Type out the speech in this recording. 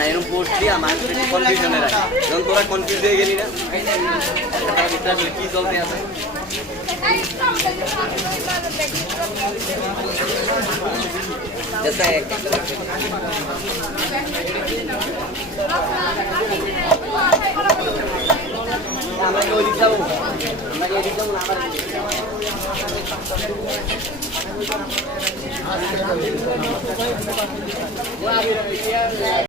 না এরকম পোস্ট দিয়ে আমার কনফিউশনে রাখে যখন তোরা কনফিউজ হয়ে গেলি না তারা ভিতরে আসলে কি চলতে আছে जैसा है আমরা কি ওদিক যাবো আমরা কি এদিক যাবো না